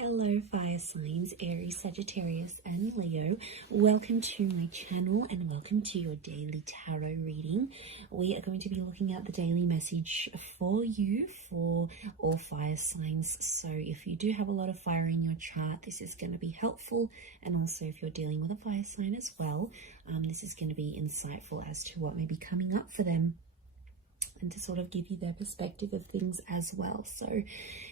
Hello fire signs, Aries, Sagittarius and Leo. Welcome to my channel and welcome to your daily tarot reading. We are going to be looking at the daily message for you for all fire signs. So if you do have a lot of fire in your chart, this is going to be helpful. And also if you're dealing with a fire sign as well, this is going to be insightful as to what may be coming up for them, and to sort of give you their perspective of things as well. So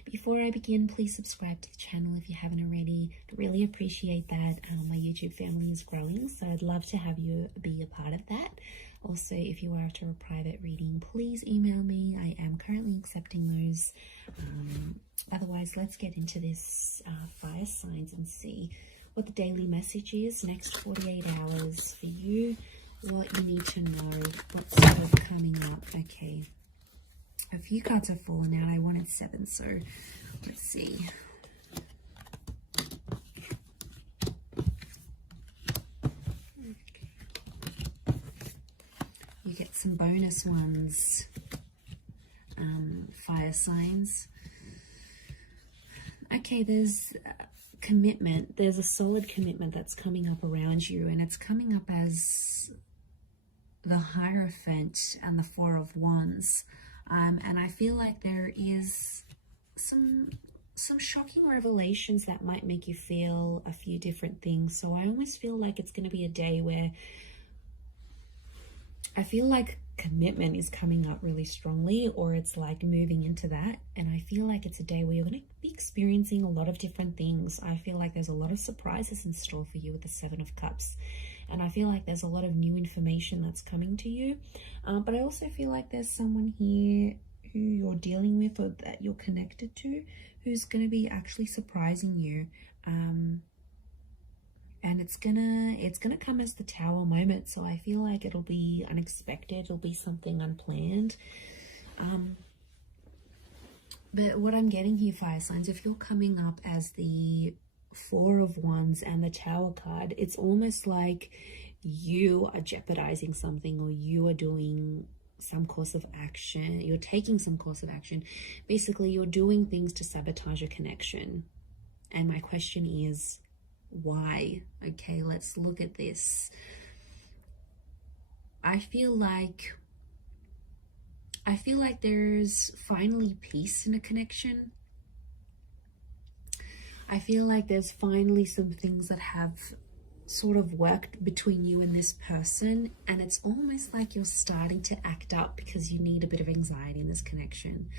before I begin, please subscribe to the channel if you haven't already. I really appreciate that. My YouTube family is growing, so I'd love to have you be a part of that. Also, if you are after a private reading, please email me. I am currently accepting those. Otherwise, let's get into this fire signs and see what the daily message is next 48 hours for you. What you need to know, what's sort of coming up. Okay, a few cards have fallen out. I wanted 7, so let's see. Okay. You get some bonus ones, fire signs. Okay, there's commitment. There's a solid commitment that's coming up around you, and it's coming up as the Hierophant and the Four of Wands, and I feel like there is some shocking revelations that might make you feel a few different things. So I almost feel like it's going to be a day where I feel like commitment is coming up really strongly, or it's like moving into that, and I feel like it's a day where you're going to be experiencing a lot of different things. I feel like there's a lot of surprises in store for you with the 7 of Cups. And I feel like there's a lot of new information that's coming to you. But I also feel like there's someone here who you're dealing with or that you're connected to who's going to be actually surprising you. And it's gonna come as the Tower moment. So I feel like it'll be unexpected. It'll be something unplanned. But what I'm getting here, fire signs, if you're coming up as the Four of Wands and the Tower card, it's almost like you are jeopardizing something, or you are doing some course of action. You're taking some course of action. Basically, you're doing things to sabotage a connection. And my question is, why? Okay, let's look at this. I feel like there's finally peace in a connection. I feel like there's finally some things that have sort of worked between you and this person, and it's almost like you're starting to act up because you need a bit of anxiety in this connection.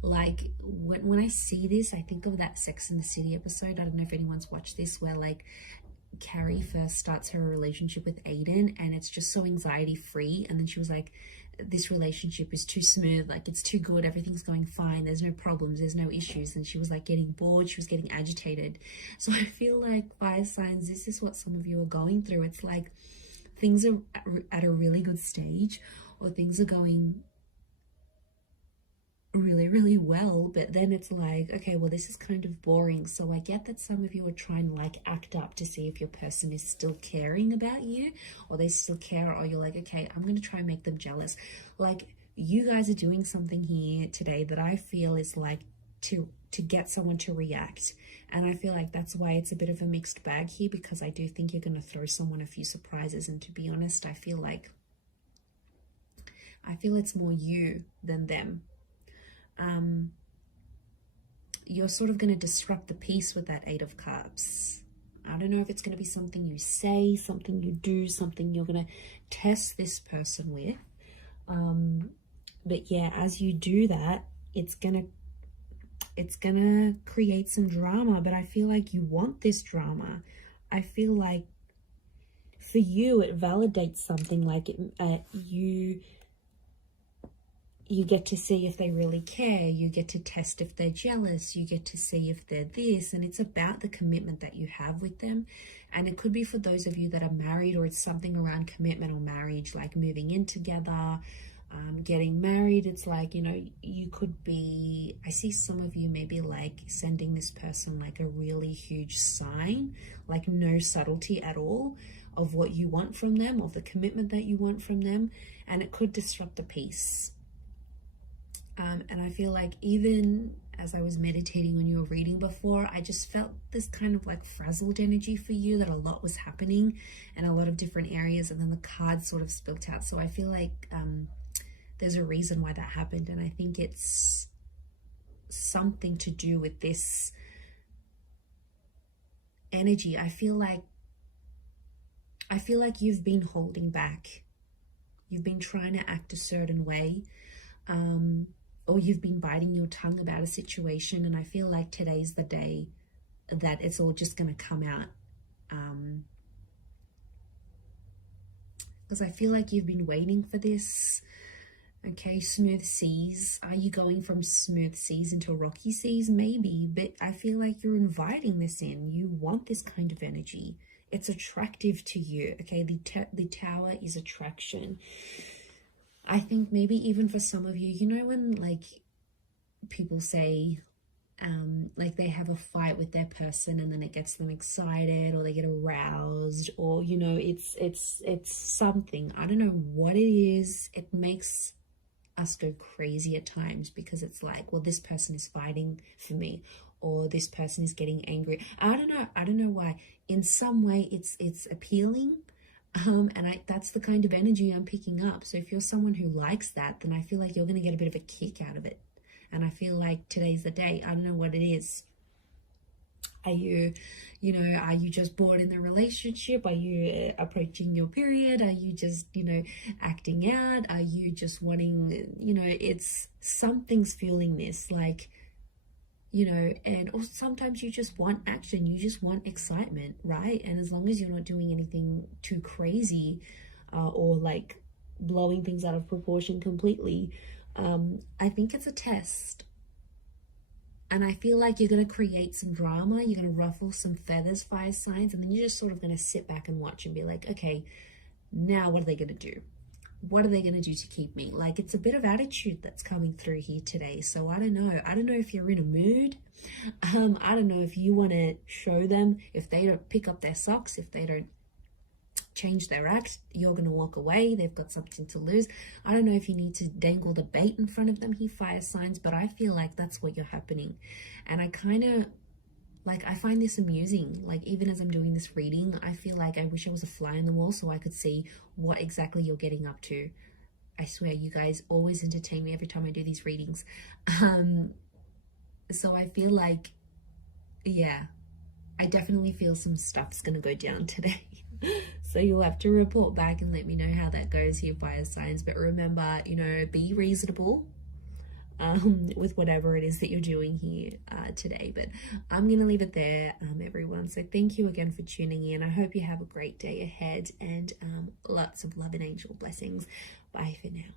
Like when I see this, I think of that Sex and the City episode. I don't know if anyone's watched this, where like Carrie first starts her relationship with Aiden, and it's just so anxiety free, and then she was like, this relationship is too smooth, like it's too good, everything's going fine, there's no problems, there's no issues. And she was like getting bored, she was getting agitated. So I feel like, fire signs, this is what some of you are going through. It's like things are at a really good stage, or things are going really, really well, but then it's like, okay, well, this is kind of boring. So I get that some of you are trying to like act up to see if your person is still caring about you, or they still care, or you're like, okay, I'm going to try and make them jealous. Like, you guys are doing something here today that I feel is like to get someone to react. And I feel like that's why it's a bit of a mixed bag here, because I do think you're going to throw someone a few surprises. And to be honest, I feel it's more you than them. You're sort of going to disrupt the peace with that 8 of Cups. I don't know if it's going to be something you say, something you do, something you're going to test this person with. But yeah, as you do that, it's gonna create some drama. But I feel like you want this drama. I feel like for you, it validates something. Like you get to see if they really care. You get to test if they're jealous. You get to see if they're this. And it's about the commitment that you have with them. And it could be for those of you that are married, or it's something around commitment or marriage, like moving in together, getting married. It's like, you know, you could be, I see some of you maybe like sending this person like a really huge sign, like no subtlety at all of what you want from them, of the commitment that you want from them. And it could disrupt the peace. And I feel like even as I was meditating when you were reading before, I just felt this kind of like frazzled energy for you, that a lot was happening in a lot of different areas, and then the cards sort of spilt out. So I feel like there's a reason why that happened, and I think it's something to do with this energy. I feel like you've been holding back. You've been trying to act a certain way, or you've been biting your tongue about a situation, and I feel like today's the day that it's all just going to come out. Because I feel like you've been waiting for this. Okay, smooth seas. Are you going from smooth seas into rocky seas? Maybe, but I feel like you're inviting this in. You want this kind of energy. It's attractive to you. Okay, the tower is attraction. I think maybe even for some of you, you know, when like people say like they have a fight with their person and then it gets them excited, or they get aroused, or you know, it's something. I don't know what it is. It makes us go crazy at times, because it's like, well, this person is fighting for me, or this person is getting angry. I don't know why. In some way it's appealing, and that's the kind of energy I'm picking up. So if you're someone who likes that, then I feel like you're going to get a bit of a kick out of it. And I feel like today's the day. I don't know what it is. Are you just bored in the relationship? Are you approaching your period? Are you just, acting out? Are you just wanting, it's something's fueling this, like, and or sometimes you just want action. You just want excitement, right? And as long as you're not doing anything too crazy or like blowing things out of proportion completely, I think it's a test. And I feel like you're going to create some drama. You're going to ruffle some feathers, fire signs, and then you're just sort of going to sit back and watch and be like, okay, now what are they going to do? What are they going to do to keep me? Like, it's a bit of attitude that's coming through here today. So I don't know. I don't know if you're in a mood. I don't know if you want to show them. If they don't pick up their socks, if they don't change their act, you're going to walk away. They've got something to lose. I don't know if you need to dangle the bait in front of them, he fire signs, but I feel like that's what you're happening. And I kind of like, I find this amusing. Like, even as I'm doing this reading, I feel like I wish I was a fly on the wall so I could see what exactly you're getting up to. I swear, you guys always entertain me every time I do these readings. So I feel like, yeah, I definitely feel some stuff's gonna go down today. So you'll have to report back and let me know how that goes here, fire signs. But remember, be reasonable with whatever it is that you're doing here today. But I'm gonna leave it there, everyone. So thank you again for tuning in. I hope you have a great day ahead, and lots of love and angel blessings. Bye for now.